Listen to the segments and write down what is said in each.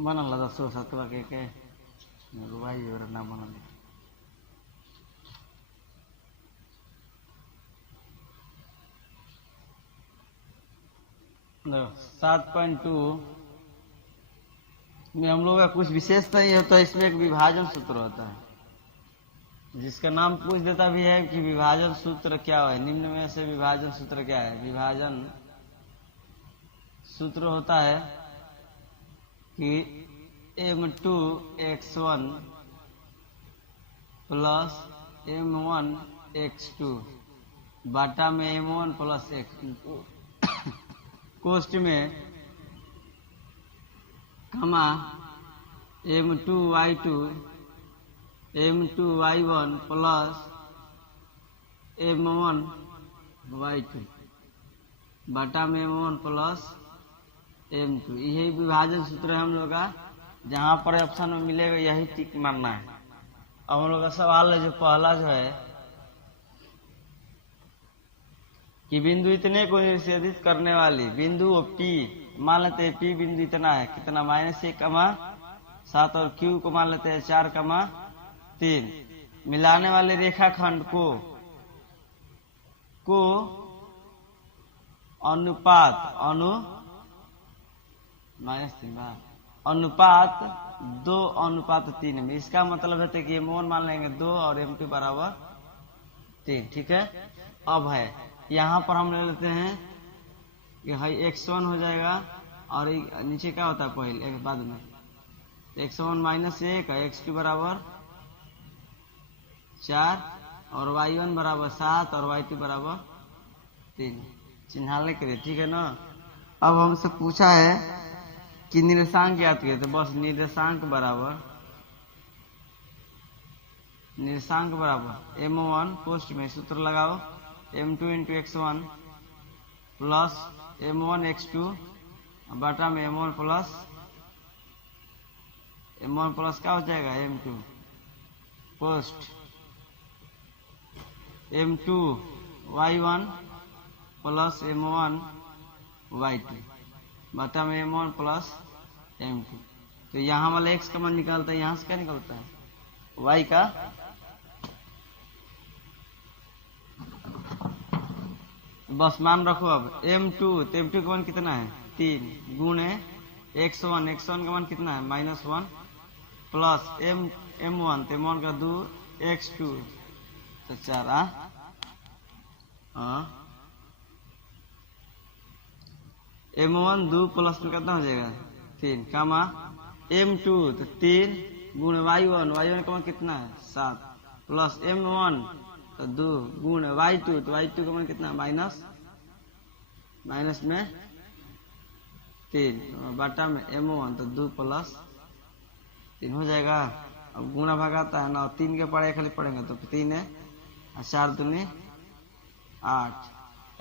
बनल 10 के वाई ना बनल। देखो 7.2 में हम लोग का कुछ विशेष नहीं होता, इसमें एक विभाजन सूत्र होता है जिसका नाम पूछ देता भी है कि विभाजन सूत्र क्या है। निम्न में से विभाजन सूत्र क्या है। विभाजन सूत्र होता है कि m2x1 प्लस m1x2 बाटा में m1 प्लस x2 कोष्ठ में कमा m2y2 m2y1 प्लस m1y2 बाटा में m1 प्लस m2। यही विभाजन सूत्र है हम लोग का। जहां पर ऑप्शन में मिलेगा यही टिक मारना है। अब हम लोग का सवाल है जो पहला जो है कि बिंदु इतने को निषेधित करने वाली बिंदु P, मान लेते हैं P बिंदु इतना है, कितना -1, 7 और Q को मान लेते हैं 4, 3। मिलाने वाले रेखाखंड को अनुपात अनुपात 2:3 में। इसका मतलब है कि m1 मान लेंगे 2 और m2 बराबर 3। ठीक है। अब है यहाँ पर हम ले लेते हैं कि हाई x1 हो जाएगा और नीचे क्या होता है पहले एक बाद में x1 -1 x2 बराबर 4 और y1 बराबर 7 और y2 बराबर 3 चिन्हाले के लिए। ठीक है ना। अब हमसे पूछा है कि निर्देशांक ज्ञात किए, तो बस निर्देशांक बराबर m1 पोस्ट में सूत्र लगाओ m2 × x1 plus m1 x2 बाटा में m1 प्लस क्या हो जाएगा m2 post m2 y1 plus m1 y2 बाटा में m1 प्लस m2। तो यहाँ वाला x का मान निकालता है, यहाँ से क्या निकलता है y का बस मान रखो। अब m2 तो m2 का मान कितना है 3 गुणे x1 का मान कितना है -1 प्लस m1 तो m1 का 2 x2 तो 4 m1 2 प्लस में कितना हो जाएगा 3 कामा m2 तो 3 गुणे y1 का मान कितना है 7 प्लस m1 तो 2 गुण y2 तो y2 का मान कितना माइनस में 3 बाटा में m1 तो 2 प्लस 3 हो जाएगा। अब गुणा भागाता है ना, 3 के पढ़ाई खाली पढ़ेंगे तो 3 है और 4 दूनी 8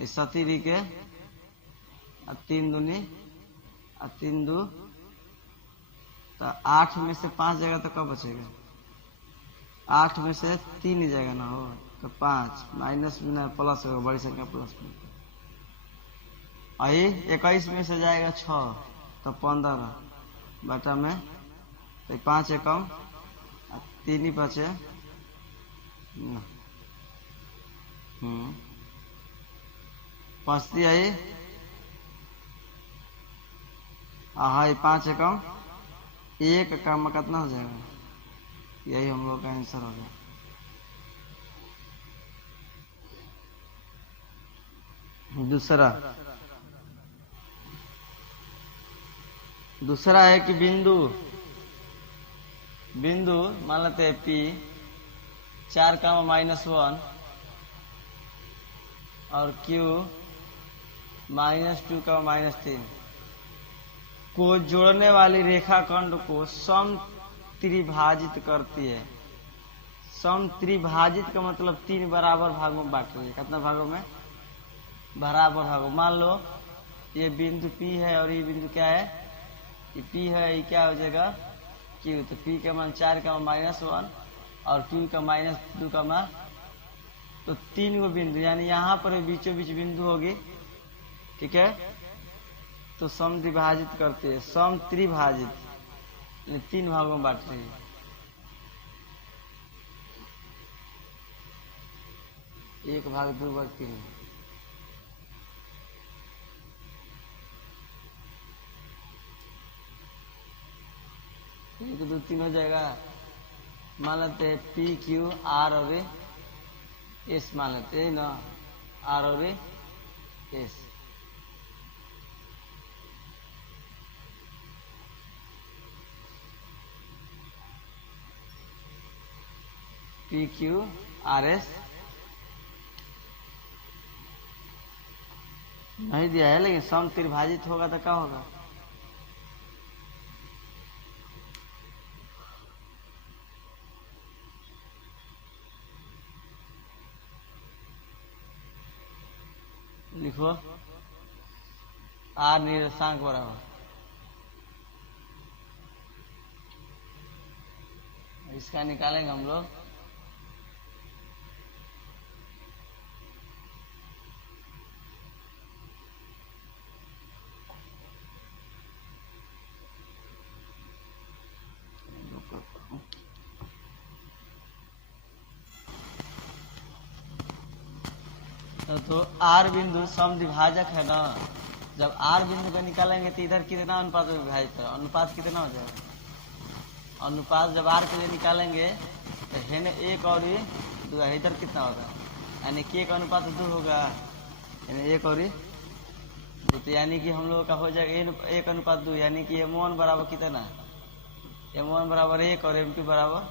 सतीरी के 3 दूनी 3 2 तो 8 में से 5 जाएगा तो कब बचेगा 8 में से 3 ही जाएगा ना हो तो 5 माइनस में प्लस होगा बड़ी संख्या प्लस में। आई 21 में से जाएगा 6 तो 15 बटा में तो 5 एकम 3 ही बचे पचती आई हाई 5 एकम 1 काम कितना हो जाएगा। यही हम लोग का आंसर हो गया। दूसरा है कि बिंदु मान लेते हैं P 4, -1 और Q -2, -3 को जोड़ने वाली रेखाखंड को समत्रिभाजित करती है। समत्रिभाजित का मतलब 3 बराबर भागों में बांट रही है। कितना भागों में बराबर भागों। मान लो ये बिंदु P है और ये बिंदु क्या है ये P है, ये क्या हो जाएगा Q। तो P का मान 4, -1 और Q का -2, तो 3 गो बिंदु यानी यहाँ पर बीचों बीच बिंदु होगी। ठीक है। तो समद्विभाजित करते हैं। समत्रिभाजित यानी 3 भागों में बांट रही है। एक भाग 2 भाग 3, 1 2 3 हो जाएगा। मान लेते हैं पी क्यू आर और एस मान लेते हैं ना, आर और S. P Q R S नहीं दिया है, लेकिन सम त्रिभाजित होगा तो क्या होगा? लिखो आर निर्देशांक बराबर, इसका निकालेंगे हम लोग। तो आर बिंदु समद्विभाजक है ना, जब आर बिंदु को निकालेंगे तो इधर कितना अनुपात में विभाजित करें? अनुपात कितना हो जाएगा? अनुपात जब आर के लिए निकालेंगे तो हेन 1 और 2, इधर कितना होगा? यानी कि 1 अनुपात 2 होगा, यानी 1 और 2, तो यानी कि हम लोग का हो जाएगा 1 अनुपात 2, यानी कि M1 बराबर कितना? M1 बराबर 1 और M2 बराबर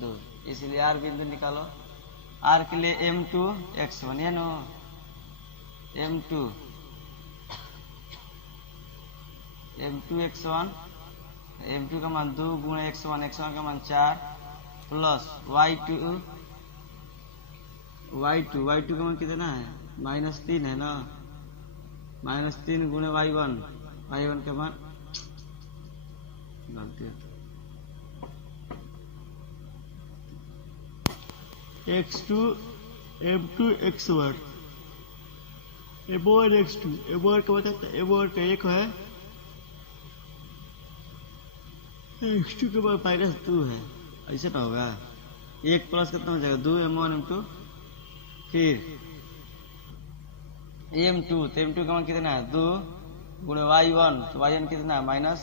2, इसलिए आर बिंदु निकालो। आर के लिए M2 x1 है ना, M2 x1, M2 का मान 2 गुणा x1 का मान 4 प्लस y2 का मान कितना है? -3 है ना, -3 गुणे y1 का मान गलती x2 M2 x1 M1 x2, M1 का मतलब M1 का 1 है, x2 के बाद -2 है, ऐसे ना होगा। 1 प्लस कितना हो जाएगा? 2 M1 M2, फिर M2, तो M2 का मान कितना है? 2 गुणे y1, तो y1 कितना है? माइनस,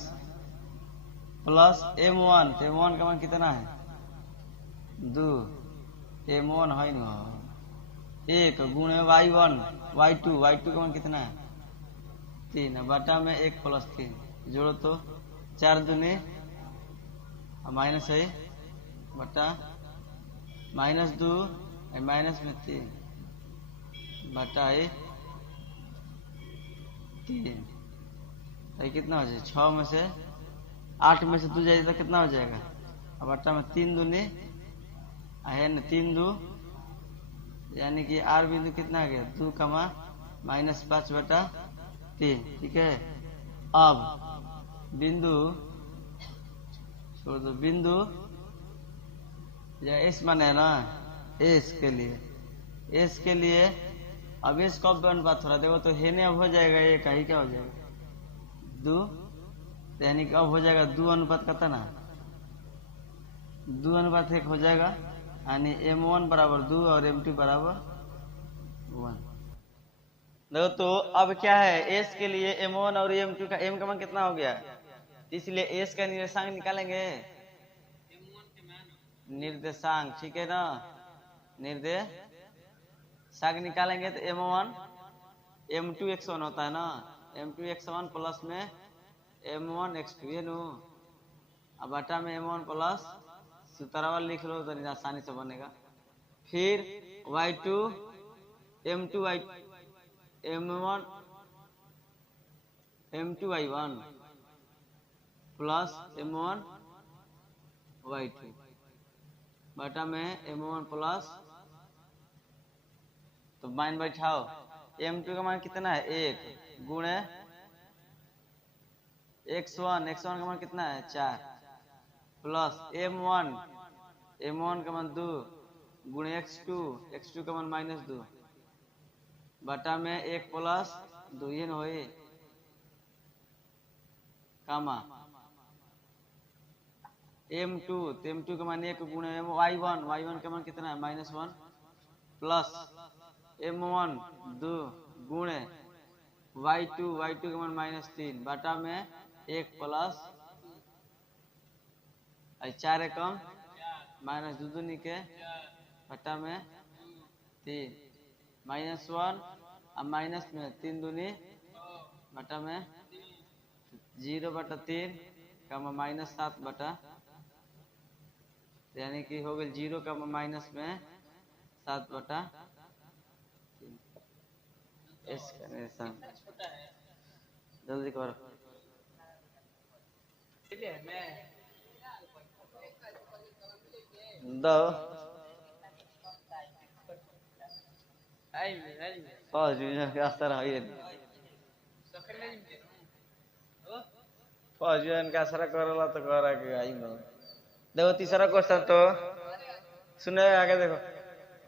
प्लस M1, तो M1 का मान कितना है? 2, M1 है ना, 1 गुणे y2 का मान कितना है? 3, बटा में 1 प्लस 3 जोड़ो तो 4 दूनी माइनस है, बटा -2 माइनस में 3 बटा है 3, तो कितना हो जाएगा? 6 में से 8 में से 2 जाएगा तो कितना हो जाएगा? अब बटा में 3 दूनी है न, 3 2, यानी कि आर बिंदु कितना आ गया? 2 -5 बटा 3, ठीक है। अब बिंदु छोड़ दो, बिंदु एस माने है ना, एस के लिए अब एस कब अनुपात हो रहा देखो तो हेने अब हो जाएगा 1, ही क्या हो जाएगा? 2, यानी कि अब हो जाएगा 2 अनुपात कितना? 2 अनुपात 1 हो जाएगा, यानी M1 बराबर 2 और M2 बराबर 1। देखो तो अब क्या है, S के लिए M1 और M2 का M का मान कितना हो गया? इसलिए S का निर्देशांक निकालेंगे, निर्देशांक, ठीक है ना, निर्देशांक निकालेंगे तो M1 M2 x1 होता है ना, M2 x1 प्लस में M1 x2 है नु, अब बटा में M1 प्लस सूत्रवा लिख लो तो आसानी से बनेगा। फिर y2 M2 M1 M2 y1 plus M1 y2 बटा में M1 प्लस, तो माइन बैठाओ, M2 का मान कितना है? 1 गुणे x1 का मान कितना है? 4 प्लस M1 का मान 2 गुणे x2 का मान -2 बटा में 1 प्लस 2 ये न होए कामा m2 तो m2 का मान 1 गुणे y1 का मान कितना है -1 प्लस m1 2 गुणे y2 का मान -3 बटा में 1 प्लस 4 एकम माइनस दो दूनी के बटा में 3 -1 अब माइनस में 3 दूनी बटा में 0/3 का -7 बटा यानी कि हो गया 0 का माइनस में 7 बटा 3 इसका निशान जल्दी करो दो फर्स्ट डिवीजन के असर है फर्स्ट डिवीजन का असर करला तो करा के आई न देखो तीसरा क्वेश्चन तो सुने आगे देखो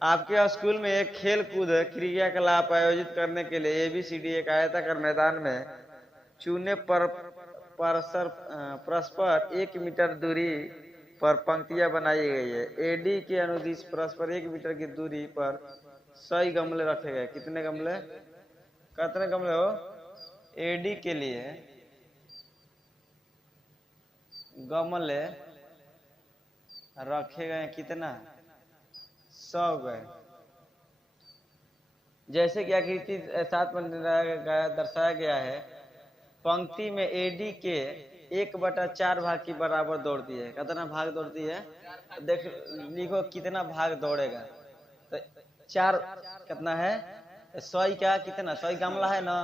आपके स्कूल में एक खेल कूद क्रियाकलाप आयोजित करने के लिए ABCD एक आयताकार मैदान में चुने पर परस्पर 1 मीटर दूरी पर पंक्तियां बनाई गई है। AD के अनुदिश परस्पर 1 मीटर की दूरी पर 100 गमले रखे गए। कितने गमले हो AD के लिए गमले रखे गए कितना 100 गए। जैसे कि आकृति 7 में दर्शाया गया है पंक्ति में AD के 1/4 भाग की बराबर दौड़ती है। कितना भाग दौड़ती है देख लिखो कितना भाग दौड़ेगा तो 4 कितना है 100 का कितना 100 गमला है ना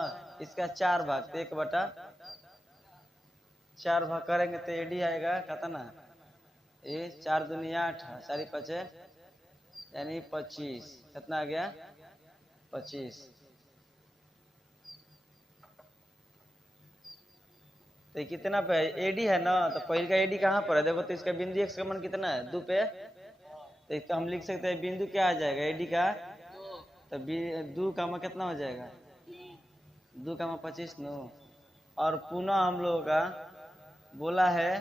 इसका 4 भाग तो 1/4 भाग करेंगे तो AD आएगा कितना ये 4 दूनी 8 4 5 यानी 25 कितना आ गया 25 तो कितना पे AD है ना तो पहले का AD कहाँ पर है देखो तो इसका बिंदु x का मान कितना है 2 पे तो हम लिख सकते हैं बिंदु क्या आ जाएगा AD का तो 2 का मान कितना हो जाएगा 2 का मान 25 नो और पुनः हम लोगों का बोला है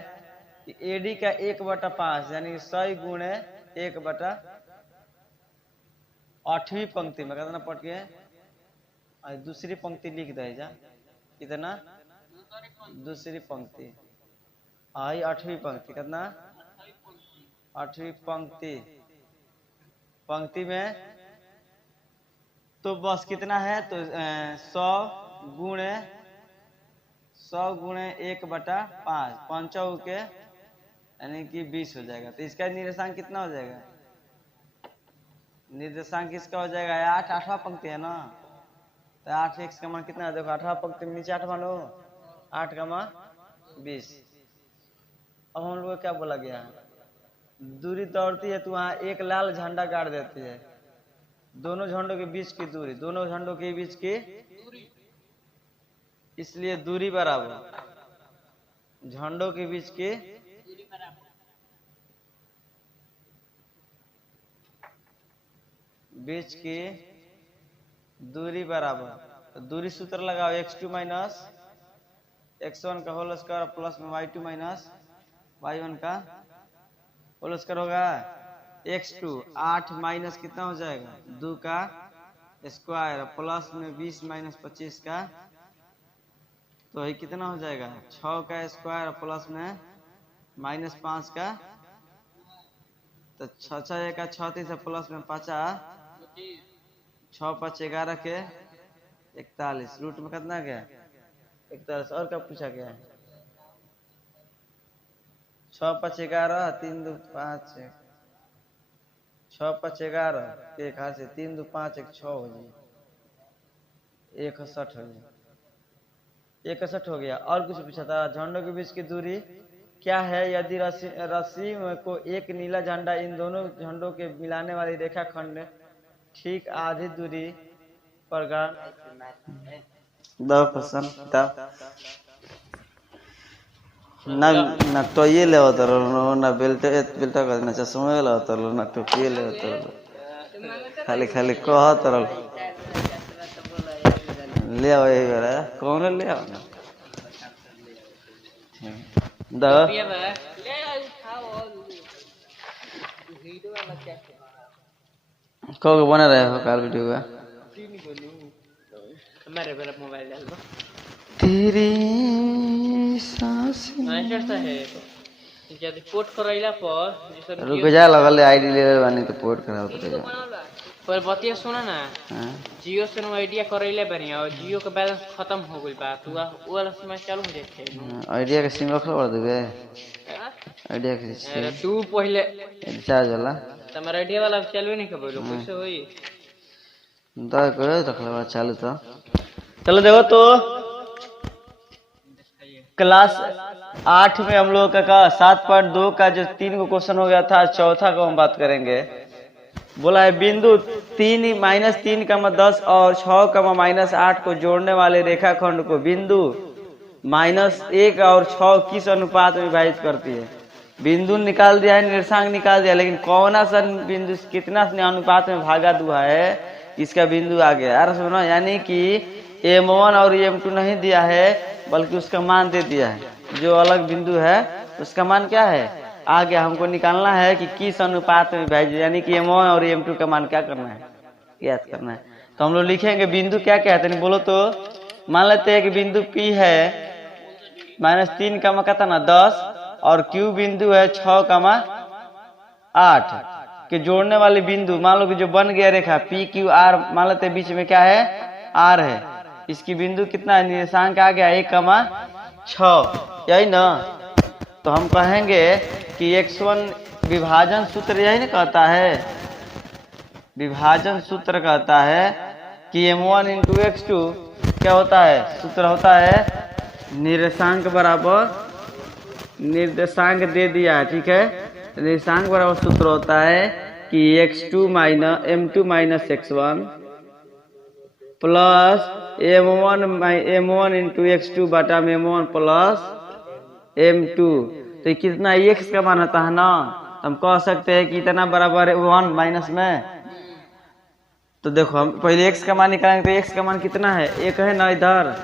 कि AD का 1/5 यानी 100 गुणे 1/8वीं पंक्ति में कितना पढ़ के और दूसरी पंक्ति लिख दे जा कितना दूसरी पंक्ति आई 8वीं पंक्ति कितना 8वीं पंक्ति में तो बस कितना है तो 100 गुणे 1/5 पंचौ के यानी कि 20 हो जाएगा। तो इसका निर्देशांक कितना हो जाएगा निर्देशांक इसका हो जाएगा 8वां पंक्ति है ना तो 8x का मान कितना है देखो 8वां पंक्ति में नीचे 8 मानो 8 का मान 20। अब हम लोग को क्या बोला गया है दूरी दौड़ती है तो वहां एक लाल झंडा गाड़ देती है दोनों झंडों के बीच की दूरी दोनों झंडों के बीच की इसलिए दूरी बराबर झंडों के बीच की दूरी बराबर तो दूरी सूत्र लगाओ x2 माइनस x1 का होल स्क्वायर प्लस में y2 माइनस y1 का होल स्क्वायर होगा x2 8 माइनस कितना हो जाएगा 2 का स्क्वायर प्लस में 20 माइनस 25 का तो ये कितना हो जाएगा 6 का स्क्वायर प्लस में माइनस 5 का तो 6 का 36 प्लस में 50 6 5 11 के 41 रूट में कितना गया 41 और क्या पूछा गया है 6 5 11 3 2 5 6 5 11 के खास से 3 2 5 1 6 हो जाए 61 हो जाए 61 हो गया। और कुछ पूछा था झंडों के बीच की दूरी क्या है यदि रस्सी को एक नीला झंडा इन दोनों झंडों के मिलाने वाली रेखा खंड ठीक आधी दूरी पर दो क्वेश्चन ना तो ये ले ना बेल्ट कर ना चश्मा ले ना टोपी ले खाली खाली कह तरल ले आओ यही बेरा कौन ले आओ ना कहो बना रहे हो काल वीडियो का मेरे मेरा मोबाइल डाल दो तेरी सांस नहीं चढ़ता है जब पोर्ट करैला पर जैसे रुक जा लगल आईडी ले बानी तो पोर्ट कराओ तो जा पर बतिया सुना ना हां जियो से नो आइडिया करैले बढ़िया और जियो का बैलेंस खत्म हो गइल बा तू वो वाला समय चालू हो जाथे आइडिया के सिम रखल पड़ देबे आइडिया के अरे तू पहले रिचार्ज वाला तुम्हारा आइडिया वाला चालू नहीं कर बोलो कैसे होई दा करे रखल बा चालू तो चलो देखो तो क्लास 8 में हम लोग का 7.2 का जो 3 को क्वेश्चन हो गया था चौथा को हम बात करेंगे। बोला है बिंदु 3 -3, 10 और 6, -8 को जोड़ने वाले रेखाखंड को बिंदु -1 और 6 किस अनुपात में विभाजित करती है। बिंदु निकाल दिया है, निर्देशांक निकाल दिया, लेकिन कौन सा बिंदु कितना अनुपात में भागा हुआ है इसका बिंदु आ गया। यार सुनो, यानी कि M1 और M2 नहीं दिया है बल्कि उसका मान दे दिया है। जो अलग बिंदु है उसका मान क्या है आ गया। हमको निकालना है कि किस अनुपात में विभाजित, यानी कि M1 और M2 का मान क्या करना है, ज्ञात करना है। तो हम लोग लिखेंगे बिंदु क्या क्या है, बोलो तो। मान लेते हैं कि बिंदु P है -3, कितना 10 और Q बिंदु है 6, 8 के जोड़ने वाले बिंदु। मान लो कि जो बन गया रेखा PQR, मान लेते हैं बीच में क्या है R है। इसकी बिंदु कितना है, निर्देशांक आ गया 1,6, यही ना। तो हम कहेंगे कि x1 विभाजन सूत्र यही ना कहता है, विभाजन सूत्र कहता है कि M1 × x2 क्या होता है, सूत्र होता है निर्देशांक बराबर, निर्देशांक दे दिया है, ठीक है। निर्देशांक बराबर सूत्र होता है कि M2 - x1 plus M1 × x2 बटा M1 प्लस M2। तो कितना x का मान होता है ना, हम कह सकते हैं कि इतना बराबर है 1 माइनस में। तो देखो हम पहले x का मान निकालेंगे तो x का मान कितना है, 1 है ना, इधर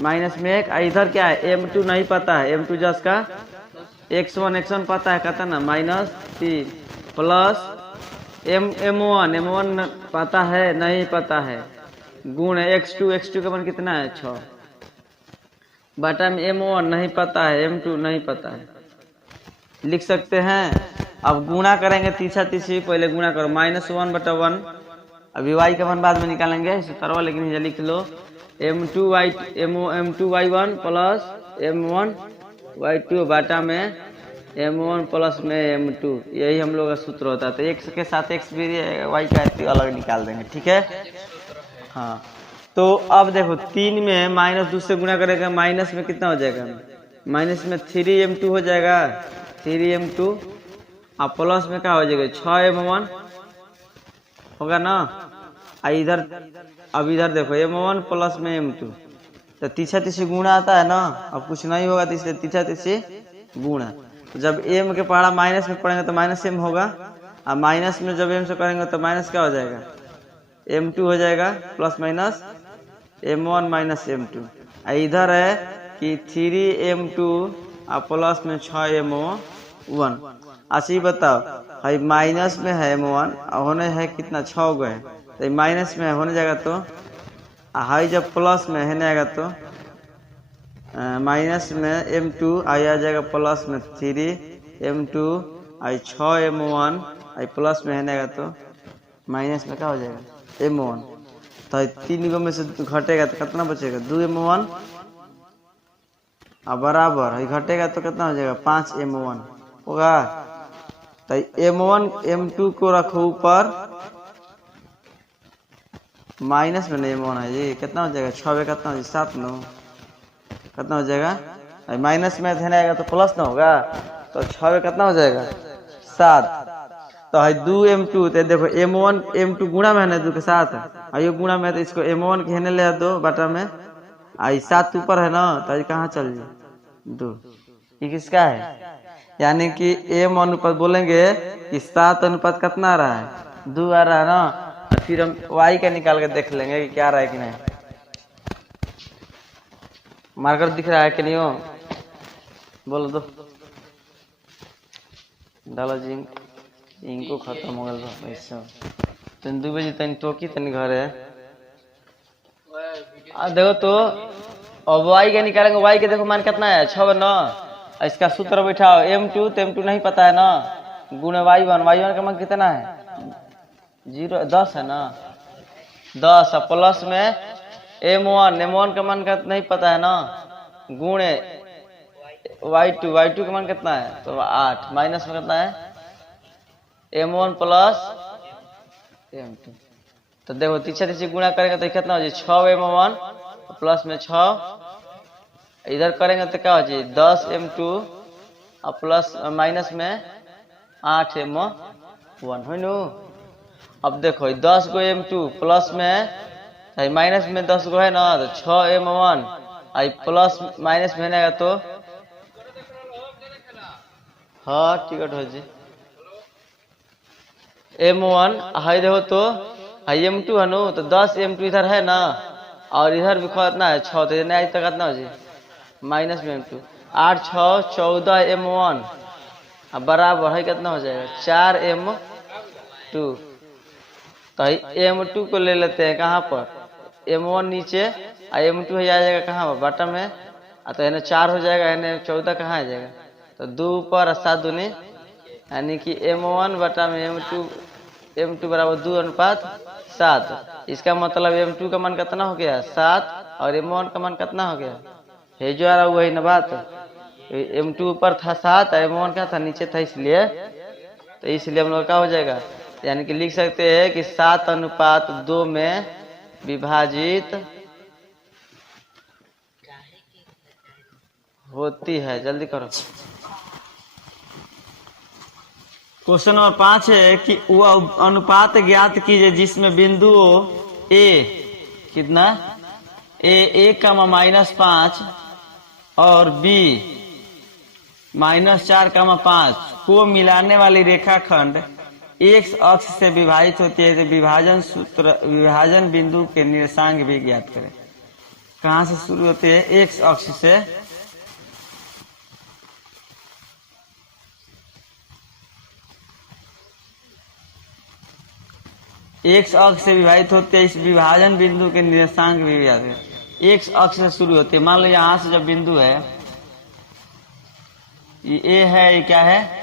माइनस में 1, इधर क्या है M2 नहीं पता है, M2 जस का x1 पता है, कहता ना -3 प्लस M1 पता है नहीं पता है, गुण है x2 का मान कितना है 6 बटा में M1 नहीं पता है, M2 नहीं पता है, लिख सकते हैं। अब गुणा करेंगे तीसरी, पहले गुणा करो -1 बटा 1। अभी y का मान बाद में निकालेंगे सूत्रवा, लेकिन ये लिख लो M2y1 प्लस M1y2 बटा में M1 प्लस में M2। यही हम लोग का सूत्र होता है। तो x के साथ x भी y का अलग निकाल देंगे, ठीक है। हाँ, तो अब देखो 3 में -2 से गुणा करेगा, माइनस में कितना हो जाएगा, माइनस में 3M2 हो जाएगा, 3M2 और प्लस में क्या हो जाएगा 6M1 होगा ना। इधर अब इधर देखो M1 प्लस में M2, तो तीसरी गुणा आता है ना। अब कुछ नहीं होगा तो इसलिए तीसरी गुणा। तो जब m के पहाड़ा माइनस में पढ़ेंगे तो -m होगा, और माइनस में जब m से करेंगे तो माइनस क्या हो जाएगा M2 हो जाएगा, प्लस माइनस M1 - M2। इधर है कि 3M2 और प्लस में 6M1। अच्छा बताओ, भाई माइनस में है M1 और होने है कितना 6 गो है, तो माइनस में होने जाएगा तो हाई, जब प्लस में है आएगा तो माइनस में M2 आ जाएगा, प्लस में 3M2 आई 6M1 आई प्लस में है आएगा तो माइनस में क्या हो जाएगा M1। तो 3 गो में से घटेगा तो कितना बचेगा 2M1 और बराबर है घटेगा तो कितना हो जाएगा 5M1 होगा। तो M1 M2 को रखो ऊपर, माइनस में नहीं M1 है जी, कितना हो जाएगा 6 में कितना हो जाएगा 7 9, कितना हो जाएगा माइनस में ध्यान आएगा तो प्लस ना होगा, तो 6 में कितना हो जाएगा 7। तो है 2M2, तो देखो M1 M2 गुणा में है ना 2 के साथ, आइयो गुणा में, तो इसको M1 के ले 2 बटा में आई 7 ऊपर है ना, तो कहाँ चल जाए 2, ये किसका है, यानी कि M अनुपात बोलेंगे कि 7 अनुपात कितना आ रहा है 2 आ रहा है ना। फिर हम y का निकाल के देख लेंगे कि क्या आ रहा है कि नहीं। मार्कर दिख रहा है कि नहीं हो, बोलो दो, डालो जिंक, इनको खत्म हो गया। तन 2 बजे तन टोकी तन घर है। देखो तो अब y के निकालेंगे, y के देखो मान कितना है 6 9। इसका सूत्र बैठाओ m2 तो m2 नहीं पता है ना, गुणे y1 का मान कितना है 0 10 है ना, 10 प्लस में m1 का मान का नहीं पता है ना, गुणे y2 का मान कितना है तो 8 माइनस में कितना है m1 प्लस m2। तो देखो तीसरा तीसरी गुणा करेंगे तो कितना हो जाए 6m1 प्लस में 6, इधर करेंगे तो क्या हो जाए 10m2 और प्लस माइनस में 8m1 है नु। अब देखो 10 गो m2 प्लस में माइनस में 10 गो है ना, तो 6m1 आई प्लस माइनस में है तो हाँ टिकट हो जी m1 है। देखो तो m2 है नु, तो 10 m2 इधर है ना, और इधर भी कितना है 6, तो नहीं तक कितना हो जी माइनस में m2 8 6 14 m1 अब बराबर है कितना हो जाएगा 4m2। तो m2 को ले लेते हैं कहाँ पर m1 नीचे और m2 आ जाएगा कहाँ पर बटन में, तो है 4 हो जाएगा, है 14 कहाँ आ जाएगा, तो 2 ऊपर 7 दूनी यानी कि m1 बटा में m2 बराबर 2 अनुपात 7। इसका मतलब m2 का मान कितना हो गया 7 और m1 का मान कितना हो गया है जो आ रहा वही ना बात, m2 ऊपर था 7 और m1 क्या था नीचे था, इसलिए तो इसलिए हम लोग क्या हो जाएगा यानी कि लिख सकते हैं कि 7 अनुपात 2 में विभाजित होती है। जल्दी करो। क्वेश्चन नंबर 5 है कि वह अनुपात ज्ञात कीजिए जिसमें बिंदु ए कितना ए 1,-5 और बी -4,5 को मिलाने वाली रेखाखंड x अक्ष से विभाजित होती है, तो विभाजन बिंदु के निर्देशांक भी ज्ञात करें। कहाँ से शुरू होते हैं x अक्ष से, x अक्ष से विभाजित होते हैं, इस विभाजन बिंदु के निर्देशांक भी ज्ञात करें। x अक्ष से शुरू होते हैं, मान लो यहाँ से जब बिंदु है ये a है, ये क्या है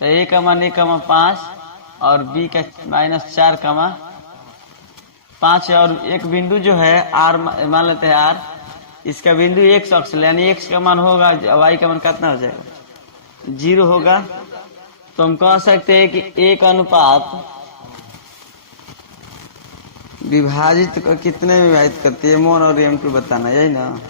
तो a का मान 1,5 और b का -4,5 है, और एक बिंदु जो है r मान लेते हैं r, इसका बिंदु x अक्ष यानी x का मान होगा, y का मान कितना हो जाएगा 0 होगा। तो हम कह सकते हैं कि 1 अनुपात विभाजित कितने में विभाजित करती है m1 और m2 बताना, यही ना।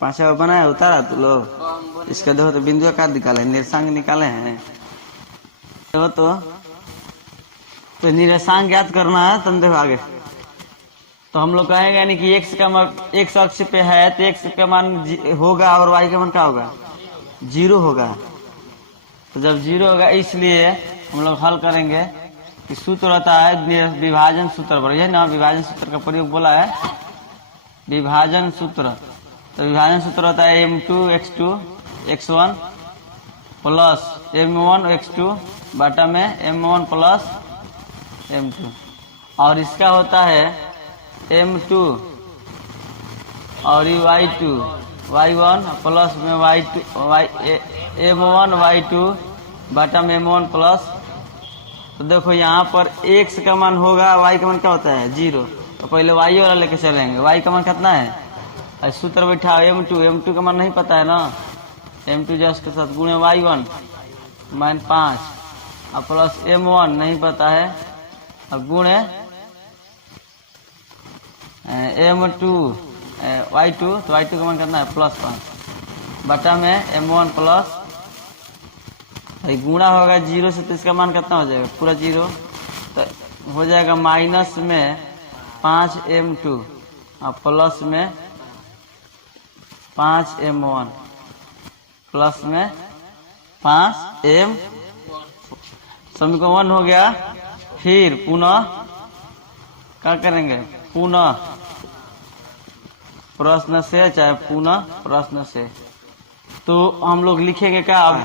पांचवा बनाया उतारा तू लोग, इसका देखो तो बिंदु का निकाले निर्देशांक निकाले हैं, देखो तो निर्देशांक ज्ञात करना है। तुम देखो आगे तो हम लोग कहेंगे यानी कि x अक्ष पे है तो x का मान होगा और y का मान क्या होगा 0 होगा। तो जब 0 होगा इसलिए हम लोग हल करेंगे कि सूत्र होता है विभाजन सूत्र पर, यह ना विभाजन सूत्र का प्रयोग बोला है विभाजन सूत्र। तो विभाजन सूत्र होता है m2x2 x1 plus m1 x2 बटा में m1 प्लस m2, और इसका होता है m2 और y2 y1 प्लस में m1 y2 बटा में m1 प्लस। तो देखो यहाँ पर x का मान होगा, y का मान क्या होता है 0, तो पहले y वाला लेके चलेंगे। y का मान कितना है, सूत्र बैठा m2 का मान नहीं पता है ना, m2 जस्ट के साथ गुणे y1 -5 और प्लस m1 नहीं पता है और गुणे m2 y2, तो y2 का मान कितना है +5 बटा में m1 प्लस गुणा होगा 0 से, तो इसका मान कितना हो जाएगा पूरा 0, तो हो जाएगा माइनस में 5m2 और प्लस में 5m1 प्लस में 5m समीकरण 1 हो गया। फिर पुनः क्या करेंगे, पुनः प्रश्न से चाहे पुनः प्रश्न से। तो हम लोग लिखेंगे क्या अब,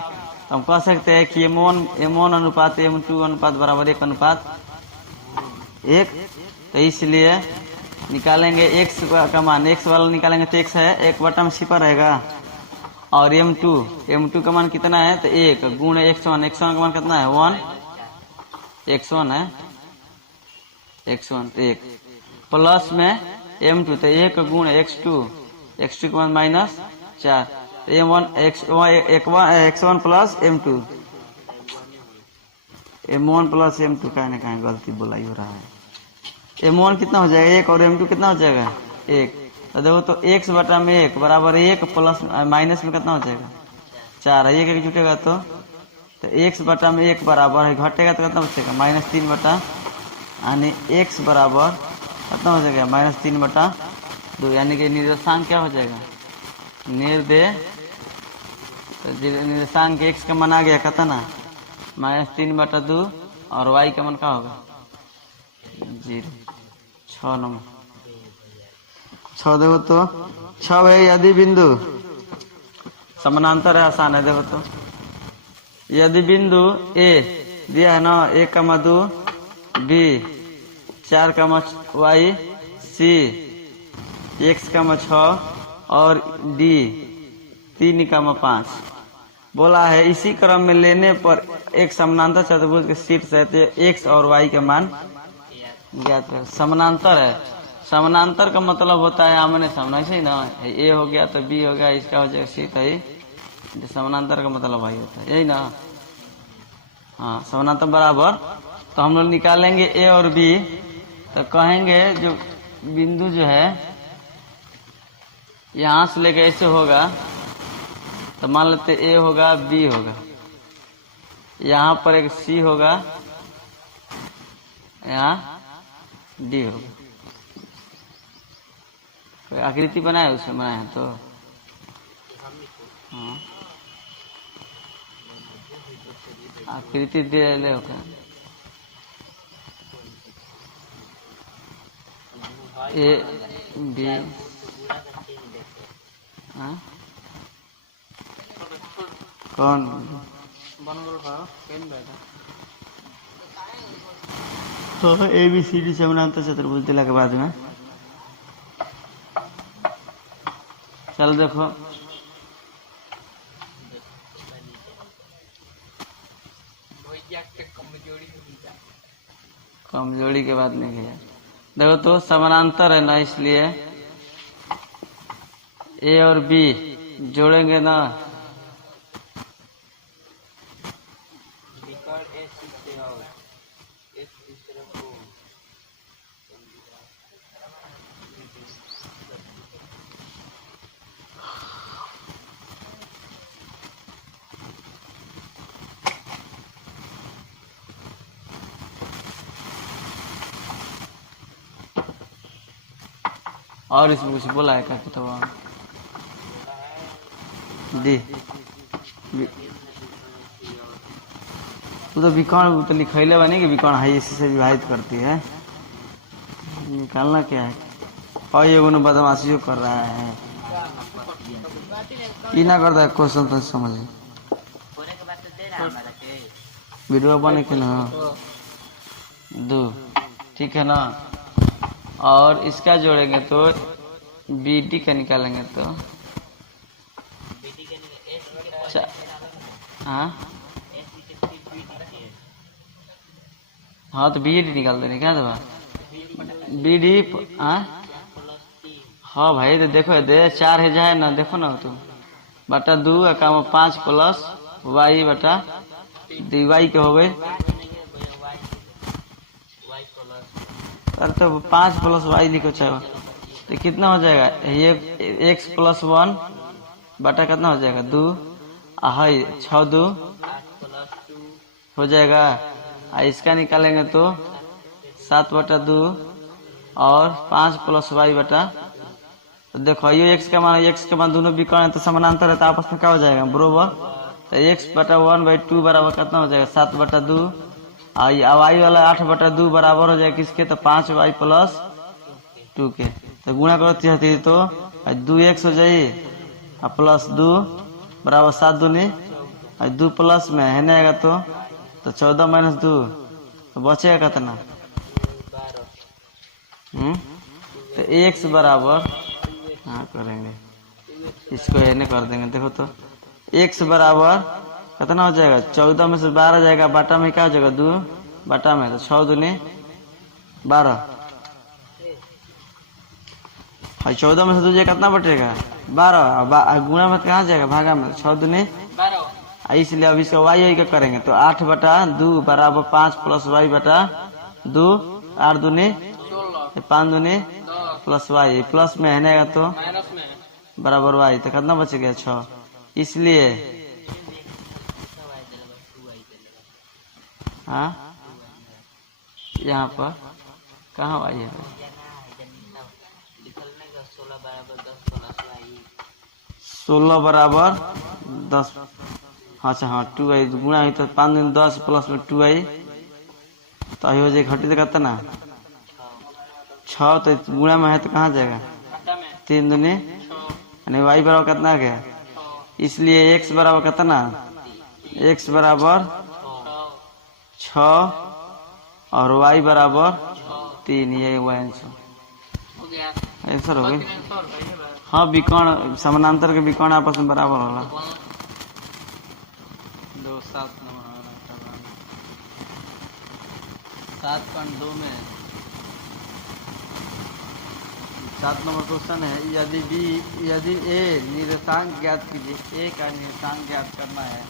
तो हम कह सकते हैं कि M1 अनुपात M2 अनुपात बराबर 1 अनुपात 1। तो इसलिए निकालेंगे x का मान, x वाला निकालेंगे तो x है 1 में छिपा रहेगा, और M2 का मान कितना है तो 1 गुण x1 का मान कितना है 1, x1 है x1 तो 1 प्लस में M2 तो 1 गुण x2 का मान -4 तो x1 plus M1 plus M2 कहीं गलती बोलाई हो रहा है। M1 कितना हो जाएगा 1 और M2 कितना हो जाएगा 1। तो देखो तो x बटा में 1 बराबर 1 प्लस माइनस में कितना हो जाएगा 4 है, 1 जुटेगा तो x बटा में 1 बराबर है, घटेगा तो कितना बचेगा -3 बटा, यानी x बराबर कितना हो जाएगा -3 बटा 2, यानी कि निर्देशांक क्या हो जाएगा निर्देशांक x का मान आ गया कितना -3 बटा 2 और y का मान क्या होगा 0। 6 नंबर 6 देखो तो 6 है यदि बिंदु समानांतर है, आसान है। देखो तो यदि बिंदु A दिया है ना 1,2 B 4,y C x,6 और D 3,5 बोला है, इसी क्रम में लेने पर एक समानांतर चतुर्भुज के शीर्ष है तो x और y के मान ज्ञात है। समानांतर है, समानांतर का मतलब होता है आमने सामने, ऐसे ही ना, ए हो गया तो बी हो गया, इसका हो जाएगा सी, तो समानांतर का मतलब वही होता है, यही ना। हाँ समानांतर बराबर, तो हम लोग निकालेंगे ए और बी, तो कहेंगे जो बिंदु जो है यहाँ से लेके ऐसे होगा, तो मान लेते ए होगा बी होगा, यहाँ पर एक सी होगा, यहाँ डी होगा। कोई आकृति बनाए उसमें बनाए हैं तो हाँ आकृति दे ले होगा ए बी हाँ कौन तो ए बी सी डी समानांतर चतुर्भुज दिला के बाद में चल देखो कमजोरी के बाद नहीं है। देखो तो समानांतर है ना, इसलिए ए और बी जोड़ेंगे ना, और इसमें कुछ बोला है क्या तो डी तो विकर्ण तो लिखैले बने कि विकर्ण है इसी से विभाजित करती है, निकालना क्या है। और ये उन्हें बदमाशियों कर रहा है, ये ना करता है क्वेश्चन तो समझ वीडियो बने के ना 2 ठीक है ना। और इसका जोड़ेंगे तो बी डी का निकालेंगे तो हाँ तो बी डी निकाल देने क्या दबा बी डी हाँ भाई तो देखो दे 4 है जाए ना, देखो ना तो बटा 2 का 5 प्लस वाई बटा डी वाई के हो गए, तो 5 प्लस वाई लिखो चाहे तो कितना हो जाएगा, ये x प्लस 1 बटा कितना हो जाएगा 2 है 6 2 हो जाएगा। इसका निकालेंगे तो 7 बटा 2 और 5 प्लस वाई बटा, तो देखो ये x का मान दोनों विकर्ण है तो समानांतर है तो आपस में क्या हो जाएगा बरोबर, तो x बटा 1/2 बराबर कितना हो जाएगा 7 बटा 2 और वाई वाला 8 बटा 2 बराबर हो जाएगा किसके, तो 5y प्लस 2 के, तो गुणा करो 73 तो और 2x हो जाई और प्लस 2 बराबर 7 दूनी और 2 प्लस में है ना आएगा तो 14 माइनस 2 तो बचेगा कितना? तो x बराबर, हाँ करेंगे इसको एने कर देंगे। देखो तो x बराबर कितना हो जाएगा? 14 में से 12 जाएगा, बाटा में क्या हो जाएगा? 2 बाटा में, तो 6 दूनी 12 और 14 में से 2 कितना बटेगा? 12। गुणा में कहाँ जाएगा? भागा में, 6 दूनी 12। इसलिए अब इसका y का करेंगे तो 8 बटा 2 बराबर 5 प्लस y बटा 2, 8 दूनी 5 दूनी प्लस y, प्लस में है ना तो बराबर y, तो कितना बच गया? 6। इसलिए हाँ यहाँ पर कहाँ y है? 16 बराबर 10। अच्छा हाँ 2y गुणा हुई तो 5 दूनी 10 प्लस में 2y तो हो जाए घटी तो कितना? 6। तो गुणा में है तो कहाँ जाएगा? 3 दूनी यानी y बराबर कितना आ गया? इसलिए x बराबर कितना? x बराबर 6 और y बराबर 3। ये आंसर हो गया। हाँ विकर्ण समानांतर के विकर्ण आपस में बराबर होला। 7.2 में 7 नंबर क्वेश्चन है, यदि a निर्देशांक ज्ञात कीजिए। a का निर्देशांक ज्ञात करना है,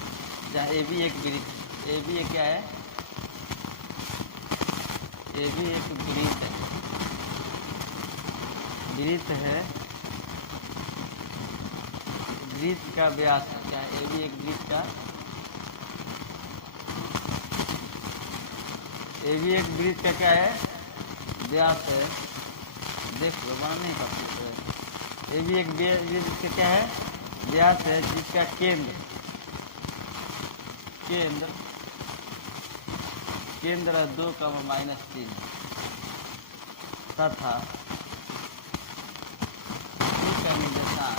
जहाँ a भी एक वृत्त, a भी एक क्या है? a भी एक वृत्त है, वृत्त है, वृत्त का व्यास है क्या? a भी एक वृत्त का, a भी एक वृत्त का क्या है? व्यास है। देख लो बना नहीं करते। ये भी एक वृत्त का क्या है? व्यास है, जिसका केंद्र है 2, -3 तथा का निर्देशांक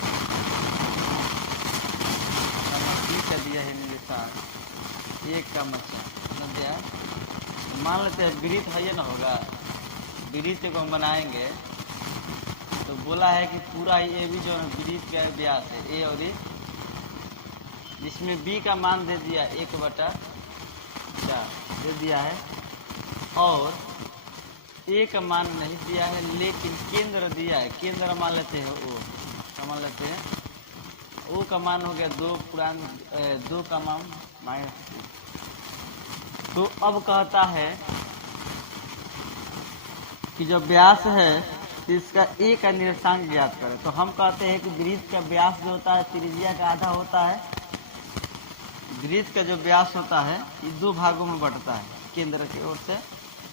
का दिया है निर्देशांक 1 का मतलब दिया। मान लेते हैं वृत्त है ये ना होगा, वृत्त को हम बनाएंगे तो बोला है कि पूरा ये भी जो है वृत्त का व्यास है a, और इसमें b का मान दे दिया 1/4 दे दिया है, और a का मान नहीं दिया है, लेकिन केंद्र दिया है। केंद्र मान लेते हैं o का, मान लेते हैं o का मान हो गया 2 का मान -3। तो अब कहता है कि जो व्यास है इसका a का निर्देशांक ज्ञात करें। तो हम कहते हैं कि वृत्त का व्यास जो होता है त्रिज्या का आधा होता है। वृत्त का जो व्यास होता है ये 2 भागों में बंटता है, केंद्र की ओर से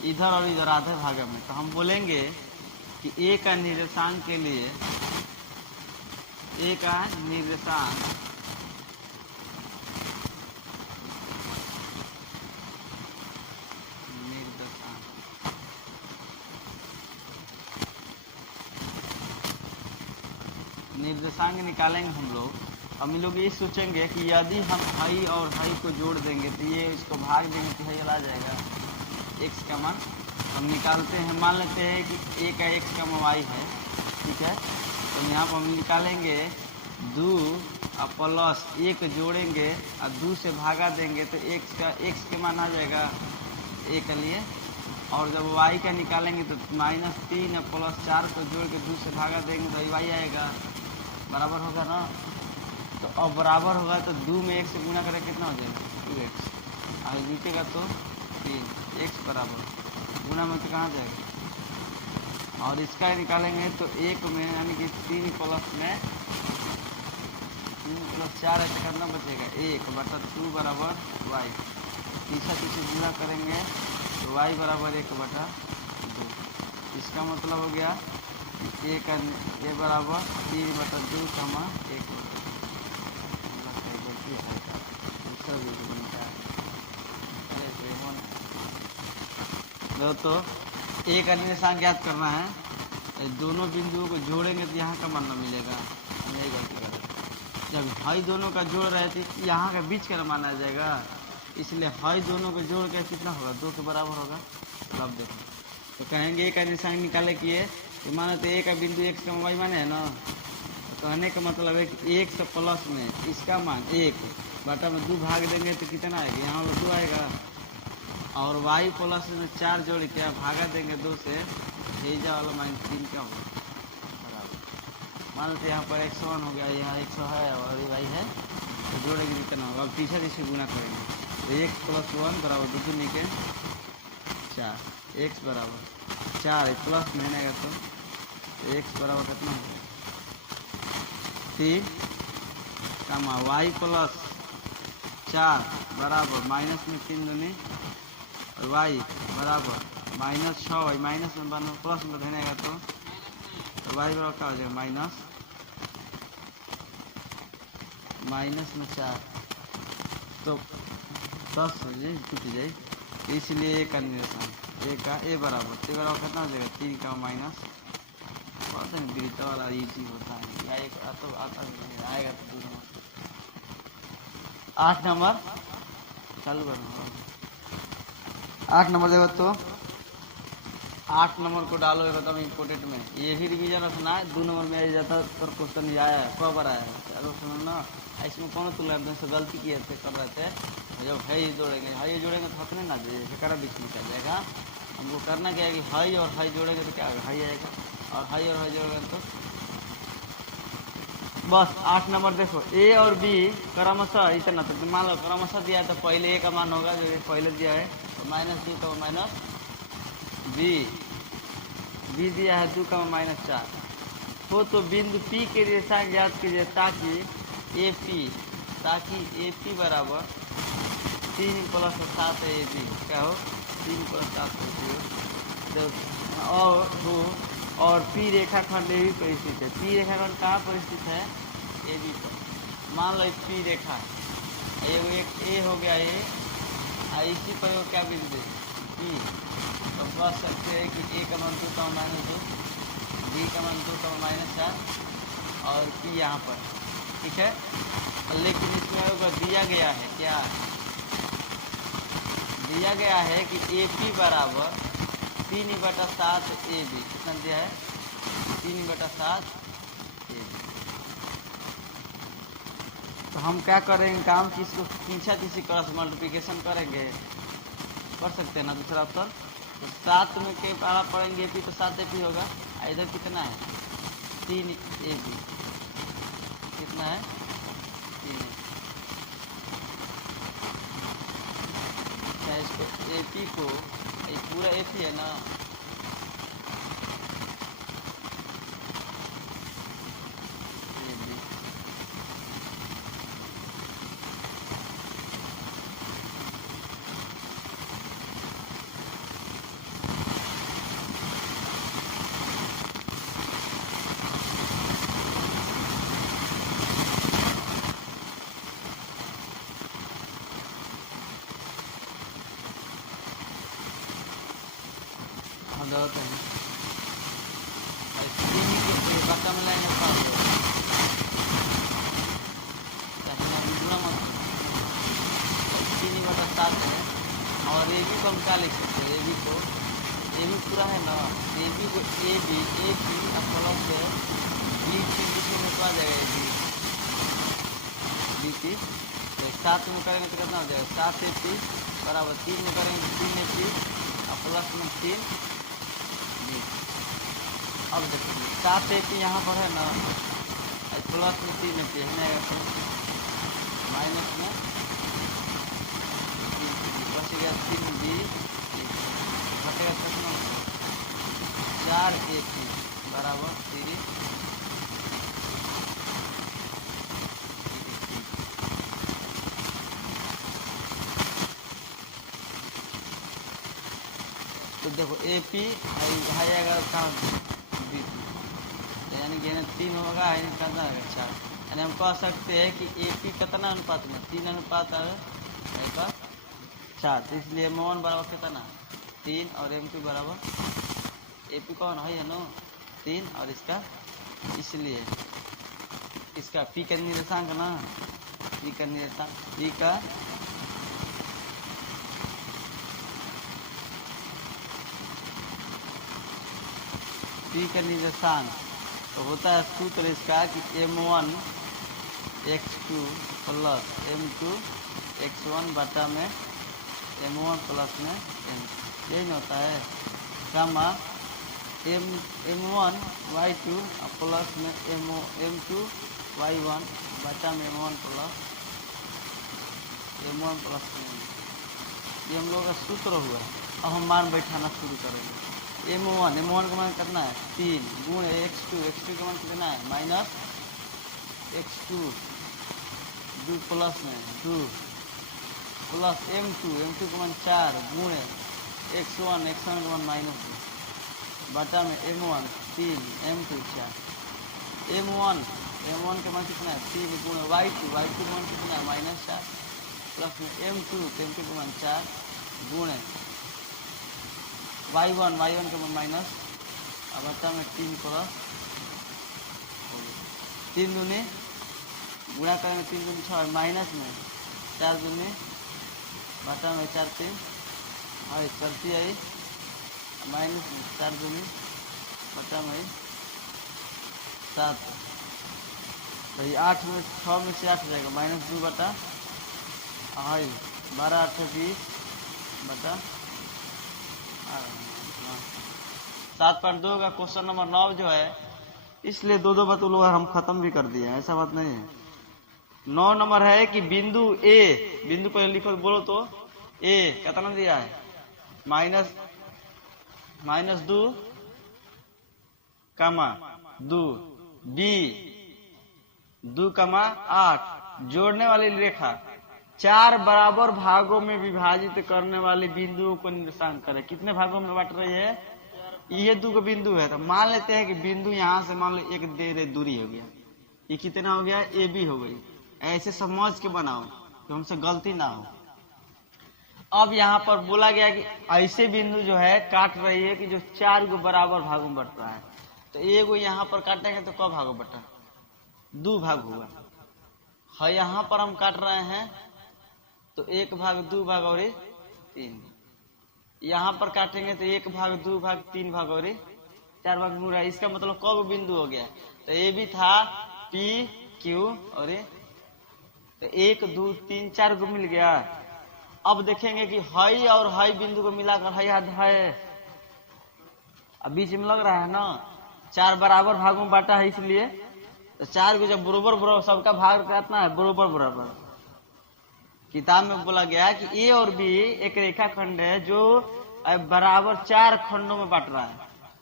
इधर और इधर आधे भागों में। तो हम बोलेंगे कि a का निर्देशांक के लिए, a का निर्देशांक निर्देशांक निकालेंगे हम लोग ये सोचेंगे कि यदि हम हाई और हाई को जोड़ देंगे तो ये इसको भाग देंगे तो हाई आ जाएगा, x का मान हम निकालते हैं। मान लेते हैं कि a का x का y है, ठीक है। तो यहाँ पर हम निकालेंगे 2 और प्लस 1 जोड़ेंगे और 2 से भागा देंगे तो x के मान आ जाएगा a के लिए। और जब y का निकालेंगे तो -3 और प्लस 4 को जोड़ के 2 से भागा देंगे तो y आएगा, बराबर होगा ना। तो अब बराबर होगा तो 2 में 1 से गुना करें कितना हो जाएगा? 2x, और जीतेगा तो 3x बराबर गुना में तो कहाँ जाएगा? और इसका निकालेंगे तो 1 में यानी कि 3 प्लस में 3 + 4 ऐसे कितना बचेगा? 1/2 बराबर y। तीसरा गुना करेंगे तो y बराबर 1/2। इसका मतलब हो गया a बराबर 3/2 कमा 1। तो a का निर्देशांक ज्ञात करना है, दोनों बिंदुओं को जोड़ेंगे तो यहाँ का मान मिलेगा, हम यही गलती करेंगे। जब हाई दोनों का जोड़ रहे थे यहाँ का बीच का माना जाएगा, इसलिए हाई दोनों को जोड़ के कितना होगा, 2 के बराबर होगा। तो अब देखो तो कहेंगे ए का निशान निकाले कि ये तो मानो तो ए का बिंदु x का y माने है ना, तो कहने का मतलब है कि 1 से प्लस में इसका मान 1 बटा में 2 भाग देंगे तो कितना आएगा, यहाँ पर 2 आएगा, और y प्लस में 4 जोड़ के भागा देंगे 2 से, भेजा वाला -3 क्या होगा बराबर। मान लो यहाँ पर 101 हो गया, यहाँ 100 है और y है, तो जोड़ेंगे कितना होगा, अब पीछे से गुना करेंगे तो 1 + 1 बराबर 2 दूनी के 4, x बराबर 4 प्लस में आएगा तो x बराबर कितना होगा 3 कमा y प्लस 4 बराबर माइनस में 3 दूनी और y बराबर -6y माइनस में बना प्लस में बनेगा तो y बराबर क्या हो जाएगा माइनस में 4 तो 10 हो जाए टूट जाए, इसलिए ए का निशान ए का ए बराबर कितना हो जाएगा 3 का माइनस, पता नहीं बीता वाला ये चीज होता है, या एक तो आता नहीं आएगा तो 2 नंबर 8 नंबर चालू करो। 8 नंबर देखो तो 8 नंबर को डालो एकदम इम्पोर्टेंट में, ये भी रिवीजन रखना है, 2 नंबर में आ जाता पर क्वेश्चन आया है कब बार आया है, चलो सुनो ना, इसमें कौन तुला से गलती किए थे कर रहे थे, जब है ये जोड़ेंगे हाई जोड़ेंगे तो हकने ना दे करा बीच में क्या जाएगा, हमको करना क्या है कि हाई और हाई जोड़ेंगे तो क्या आएगा हाई आएगा, और हाई जोड़ेंगे तो बस। 8 नंबर देखो ए और बी क्रमशः इतना तो मान लो क्रमशः दिया है तो पहले ए का मान होगा जो पहले दिया है, तो -2 का माइनस बी दिया है 2 का -4 हो, तो बिंदु P के रेखा ज्ञात कीजिए ताकि AP बराबर 3 + 7 AB क्या हो 3 + 7 हो, और P रेखाखंड ए बी पर स्थित है, P रेखाखंड कहाँ पर स्थित है ए बी पर, मान लो P रेखा एक ए हो गया ये, इसी पर वो क्या बिंदु P, तो कह सकते हैं कि ए का मान 2 का -2, बी का मान 2 का -4 और P यहाँ पर, ठीक है। लेकिन इसमें दिया गया है क्या, दिया गया है कि AP बराबर 3/7 AB, कितना दिया है 3/7 AB। तो हम क्या करेंगे काम कि इसको किसी क्रॉस मल्टीप्लिकेशन करेंगे, कर सकते हैं ना दूसरा ऑप्शन, तो 7 में के पारा पढ़ेंगे AP तो 7 AP होगा, इधर कितना है 3 AB, कितना है 3 AB, इसको AP को पूरा AP है ना, होते हैं बच्चा में लाइन चीनी बटा 7 है, और ए बी को हम क्या लिख सकते हैं, ए बी पूरा है ना, ए बी को ए बी प्लस से बी में तो आ जाएगा बी तो 7 में करेंगे तो कितना हो जाएगा 7 AP बराबर 3 में करेंगे 3 AP और प्लस में 3 बी। अब देखिए 7 AP यहाँ पर है ना, प्लस में 3 AP है माइनस में बच गया 3 बी, घटेगा कितना 4 AP बराबर 3 तो देखो AP आएगा कहाँ बी, यानी कि 3 होगा कितना होगा 4, यानी हम कह सकते हैं कि AP कितना अनुपात में 3:4, तो इसलिए M1 बराबर कितना 3 और M2 बराबर AP कौन है ना 3 और इसका इसलिए इसका पी का निर्देशांक ना, पी का निर्देशांक, पी का निर्देशांक तो होता है सूत्र इसका कि m1 x2 plus m2 x1 बटा में m1 प्लस में m, यही नहीं होता है गामा m1 y2 प्लस में m2 y1 बटा में m1 plus m1 plus m, ये हम लोग का सूत्र हुआ। अब हम मान बैठाना शुरू करेंगे। m1 का मान करना है 3 गुण x2 का मान कितना है माइनस x2 2 प्लस में 2 प्लस m2 का मान 4 गुण x1 का मान माइनस 2 बटा में m1 3 m2 4 m1 का मान कितना है 3 गुण y2 का मान कितना है माइनस 4 प्लस में m2 का मान 4 गुण y1 का मान माइनस अब बचा में 3 प्लस 3 दूनी गुणा करें में 3 दूनी 6 माइनस में 4 दूनी बचा में 4 3 और चलती आई माइनस में 4 दूनी बचा में 7 तो ये 8 में 6 में से 8 हो जाएगा माइनस 2 बटा 12 8 20 बटा 7.2 का क्वेश्चन नंबर 9 जो है, इसलिए दो बात लोग हम खत्म भी कर दिए हैं, ऐसा बात नहीं है। 9 नंबर है कि बिंदु ए, बिंदु पहले लिखो बोलो तो ए कितना दिया है माइनस 2 कमा 2 बी 2 कमा 8 जोड़ने वाली रेखा 4 बराबर भागों में विभाजित करने वाले बिंदुओं को निर्देशांक करें। कितने भागों में बांट रही है? ये 2 बिंदु है तो मान लेते हैं कि बिंदु यहाँ से मान लो एक दे दूरी हो गया, ये कितना हो गया ए बी हो गई। ऐसे समझ के बनाओ तो हमसे गलती ना हो। अब यहाँ पर बोला गया कि ऐसे बिंदु जो है काट रही है कि जो 4 को बराबर भागों में बट रहा है, तो एगो यहाँ पर काटेंगे तो कब भागों बटा 2 भाग हुआ है। यहाँ पर हम काट रहे हैं तो 1 भाग 2 भाग और 3, यहाँ पर काटेंगे तो 1 भाग 2 भाग 3 भाग और 4 भाग मुड़ा। इसका मतलब कब बिंदु हो गया? तो ये भी था पी क्यू और तो 1 2 3 4 को मिल गया। अब देखेंगे कि हाई और हाई बिंदु को मिलाकर हाई है, अब बीच में लग रहा है ना 4 बराबर भागों में बांटा है, इसलिए तो 4 को जब बराबर बराबर सबका भाग कितना है बराबर बराबर। किताब में बोला गया कि ए और बी एक रेखाखंड है जो बराबर 4 खंडों में बांट रहा है।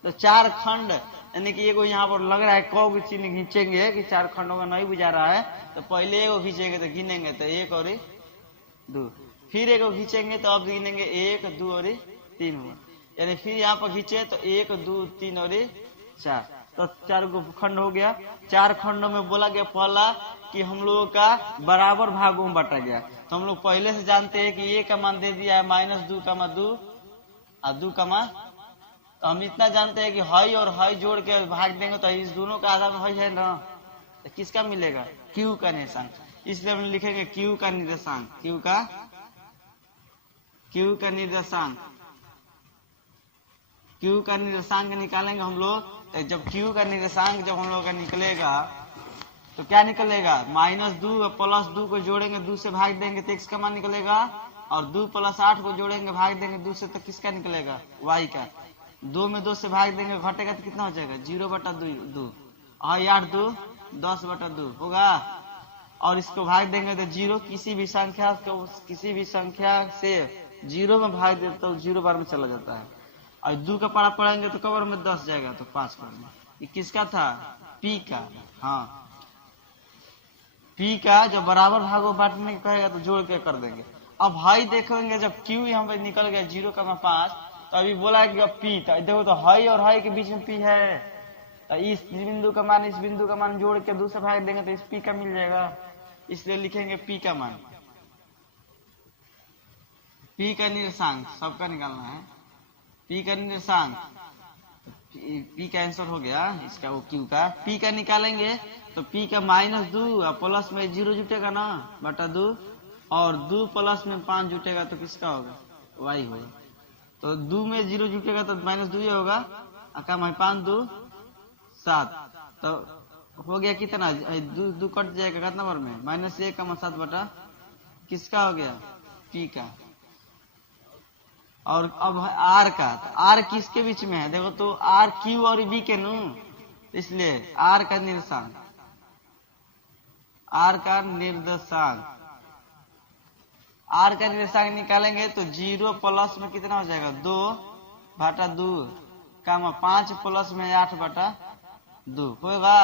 तो 4 खंड यानी कि एगो यहाँ पर लग रहा है कौ चिन्ह खींचेंगे कि 4 खंडों में नहीं बुझा रहा है, तो पहले एगो खींचेंगे तो गिनेंगे तो 1 और 2, फिर एगो खींचेंगे तो अब गिनेंगे 1 2 और 3 हुआ, यानी फिर यहाँ पर खींचे तो 1 2 3 और 4, तो 4 को खंड हो गया। 4 खंडों में बोला गया पहला कि हम लोगों का बराबर भागों में बांटा गया। तो हम लोग पहले से जानते हैं कि ए का मान दे दिया है माइनस 2 कमा 2 और 2 कमा, तो हम इतना जानते हैं कि हाई और हाई जोड़ के भाग देंगे तो इस दोनों का आधा में हाई है ना, तो किसका मिलेगा? क्यू का निर्देशांक। इसलिए हम लिखेंगे क्यू का निर्देशांक, क्यू का निर्देशांक, क्यू का निर्देशांक निकालेंगे हम लोग। तो जब क्यू का निर्देशांक जब हम लोग का निकलेगा तो क्या निकलेगा? माइनस 2 प्लस 2 को जोड़ेंगे 2 से भाग देंगे तो x का मान निकलेगा, और 2 प्लस 8 को जोड़ेंगे भाग देंगे 2 से तो किसका निकलेगा? y का। 2 में 2 से भाग देंगे घटेगा तो कितना हो जाएगा? 0 बटा 2 और 8 2 10 बटा 2 होगा, और इसको भाग देंगे तो 0 किसी भी संख्या से 0 में भाग दे तो 0 बार में चला जाता है, और 2 का पारा पढ़ेंगे तो कबर में 10 जाएगा तो 5 बार में। ये किसका था? पी का। हाँ, पी का जब बराबर भागों बांटने का कहेगा तो जोड़ के कर देंगे। अब हाई देखेंगे जब क्यू यहाँ पे निकल गया 0,5, तो अभी बोला कि अब पी, तो देखो तो हाई और हाई के बीच में पी है, तो इस बिंदु का मान इस बिंदु का मान जोड़ के 2 से भाग देंगे तो इस पी का मिल जाएगा, इसलिए लिखेंगे पी का मान। पी का निर्देशांक सबका निकालना है, पी का निर्देशांक पी का आंसर हो गया इसका, वो क्यू का। पी का निकालेंगे तो पी का -2 और प्लस में 0 जुटेगा ना बटा 2, और 2 प्लस में 5 जुटेगा तो किसका होगा? वाई होगा। तो 2 में 0 जुटेगा तो -2 ही होगा। कम है 5 2 7, तो हो गया कितना? 2 कट जाएगा कितना नंबर में? -1,7 बटा किसका हो गया? पी का। और अब है आर का। तो आर किसके बीच में है? देखो तो आर क्यू और बी के नु, इसलिए आर का निर्देशांक, आर का निर्देशांक, आर का निर्देशांक निकालेंगे तो 0 प्लस में कितना हो जाएगा? 2 बटा 2, काम 5 प्लस में 8 बटा 2 होगा।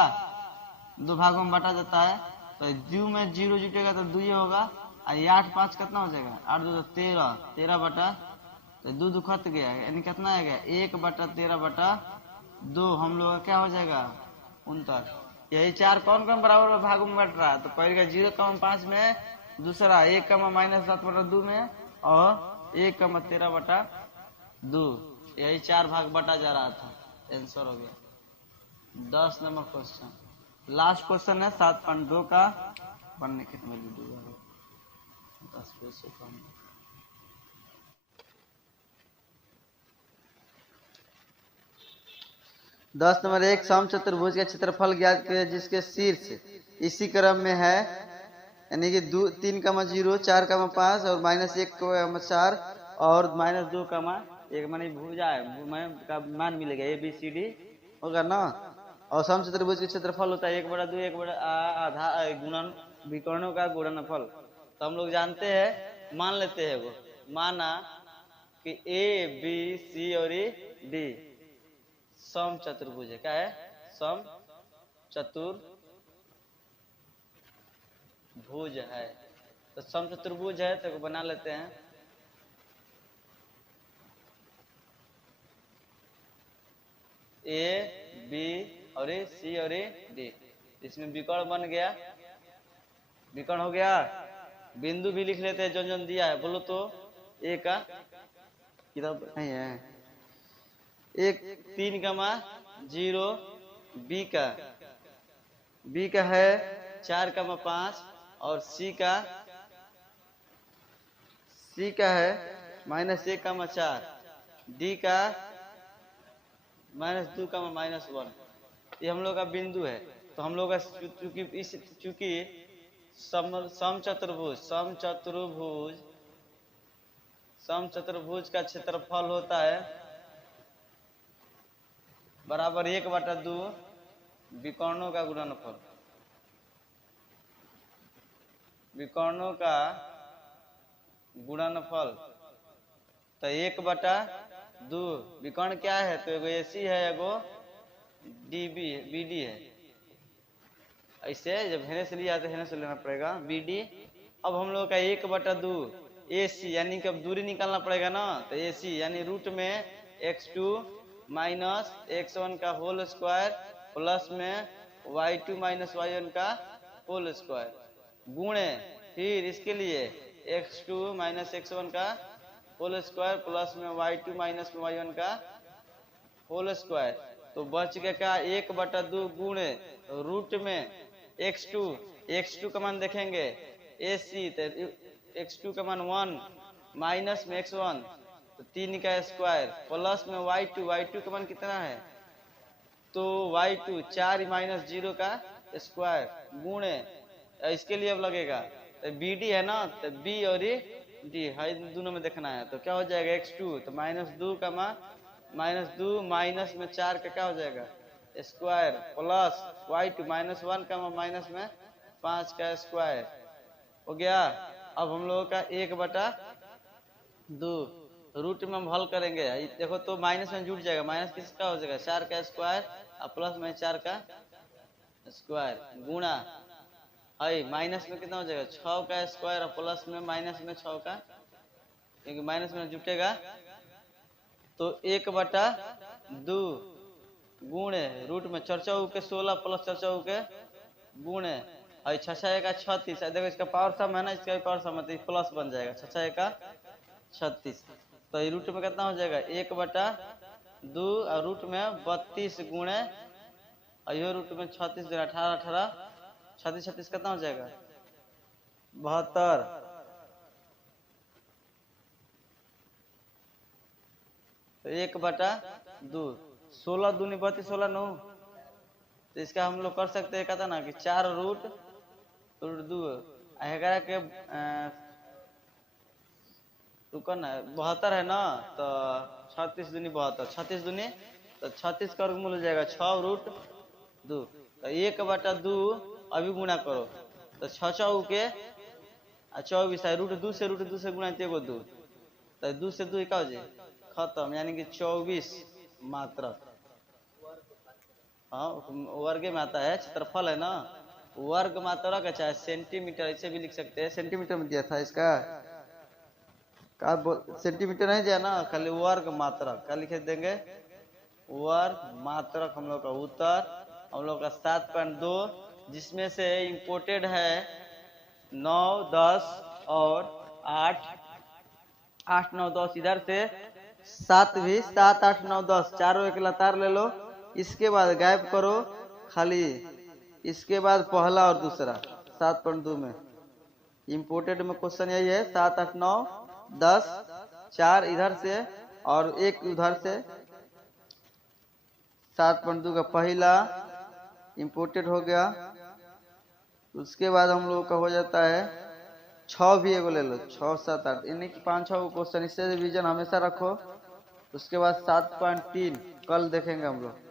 2 भागों में बटा जाता है तो 2 में 0 जुटेगा तो 2 ही होगा। और 8 5 कितना हो जाएगा? 8 2 13, 13 बटा, तो 2 2 खत गया, यानी कितना आ गया? 1 बटा 13 बटा 2। हम लोग का क्या हो जाएगा? 69। यही 4 कौन कौन बराबर भागों में बट रहा है? तो पहले का 0,5 में, दूसरा 1,-7 बटा 2 में, और 1,13 बटा 2। यही 4 भाग बटा जा रहा था। आंसर हो गया 10 नंबर क्वेश्चन। लास्ट क्वेश्चन है 7.2 का। बनने कितने 10 पैसे कम। 10 नंबर 1, समचतुर्भुज का क्षेत्रफल ज्ञात करें जिसके शीर्ष इसी क्रम में है, यानी कि 3,0, 4,5 और -1,4 और -2,1 मानी भुजा है का मान मिलेगा। ABCD होगा ना। और समचतुर्भुज का क्षेत्रफल होता है 1/2, 1/आधा गुणन विकर्णों का गुणनफल। तो हम लोग जानते हैं, मान लेते हैं वो, माना कि A B C और D सम चतुर्भुज है। क्या है? सम चतुर्भुज है। तो सम चतुर्भुज है तो बना लेते हैं। A B और C और D, इसमें विकर्ण बन गया, विकर्ण हो गया। बिंदु भी लिख लेते हैं जो जो दिया है। बोलो तो A का किताब नहीं है, 3,0, बी का है 4,5 और सी का है -1,4, डी का -2,-1। ये हम लोग का बिंदु है। तो हम लोग का चूंकि समचतुर्भुज का क्षेत्रफल होता है बराबर 1/2 विकर्णों का गुणनफल, विकर्णों का गुणनफल। तो 1/2 विकर्ण क्या है? तो एगो AC है, एगो BD है। ऐसे जब हेने से लिया तो हेने से लेना पड़ेगा BD। अब हम लोग का 1/2 AC, यानी कि अब दूरी निकालना पड़ेगा ना। तो AC यानी रूट में x2 माइनस x1 का होल स्क्वायर प्लस में y2 माइनस y1 का होल स्क्वायर गुणे, फिर इसके लिए x2 माइनस x1 का होल स्क्वायर प्लस में y2 माइनस y1 का होल स्क्वायर। तो बच गया क्या? 1/2 गुणे रूट में x2 का मान देखेंगे AC, तो x2 का मान 1 माइनस में x1 तो 3 का स्क्वायर प्लस में y2 का मान कितना है? तो y2 4 माइनस 0 का स्क्वायर गुणे, इसके लिए अब लगेगा तो BD है ना। तो B और D है, दोनों में देखना है। तो क्या हो जाएगा? x2 तो -2 का मान -2 माइनस में 4 का क्या हो जाएगा? स्क्वायर प्लस y2 -1 का माइनस में 5 का स्क्वायर हो गया। अब हम लोगों का 1/2 रूट में हम हल करेंगे। देखो तो माइनस में जुट जाएगा, माइनस किसका हो जाएगा? 4 का स्क्वायर और प्लस में 4 का स्क्वायर गुणा है माइनस में कितना हो जाएगा? 6 का स्क्वायर और प्लस में माइनस में 6 का, क्योंकि माइनस में जुटेगा। तो 1/2 गुणे रूट में 4 के 16 प्लस 4 के गुणे है 6 का 36। देखो इसका पावर सम है ना, इसका पावर सम है तो प्लस बन जाएगा 6 का 36। तो रूट में कितना हो जाएगा? 1/2 2 और रूट में 32 गुणे और यो रूट में 36 गुणे 18 18 36 36 कितना हो जाएगा 72। तो 1/2 16 दूनी 32 16 9। तो इसका हम लोग कर सकते हैं कहता ना कि 4 रूट 2 11 के तू करना 72 है ना तो 36 दूनी 72 36 दूनी तो 36 का वर्गमूल हो जाएगा 6 रूट 2। तो 1/2 अभी गुणा करो तो 6 6 के 24 है रूट 2 से गुणा तेगो 2 तो 2 से 2 क्या हो जाए खत्म यानी कि 24 मात्रक। हाँ वर्ग में आता है क्षेत्रफल है ना वर्ग मात्रक चाहे सेंटीमीटर ऐसे भी लिख सकते हैं। सेंटीमीटर में दिया था इसका सेंटीमीटर नहीं दिया ना खाली वर्ग मात्रक क्या लिखे देंगे वर्ग मात्रक हम लोग का उत्तर हम लोग का 7.2 जिसमें से इंपोर्टेड है 9 10 और 8 8 9 10 इधर से 7 भी 7 8 9 10 चारों एक लतार ले लो इसके बाद गायब करो खाली इसके बाद पहला और दूसरा 7.2 में इंपोर्टेड में क्वेश्चन यही है 7 8 9 10 4 इधर से और एक उधर से 7.2 का पहला इंपोर्टेड हो गया। उसके बाद हम लोगों का हो जाता है 6 भी एगो ले लो 6 7 8 यानी कि 5 6 क्वेश्चन इससे रिवीजन हमेशा रखो। उसके बाद 7.3 कल देखेंगे हम लोग।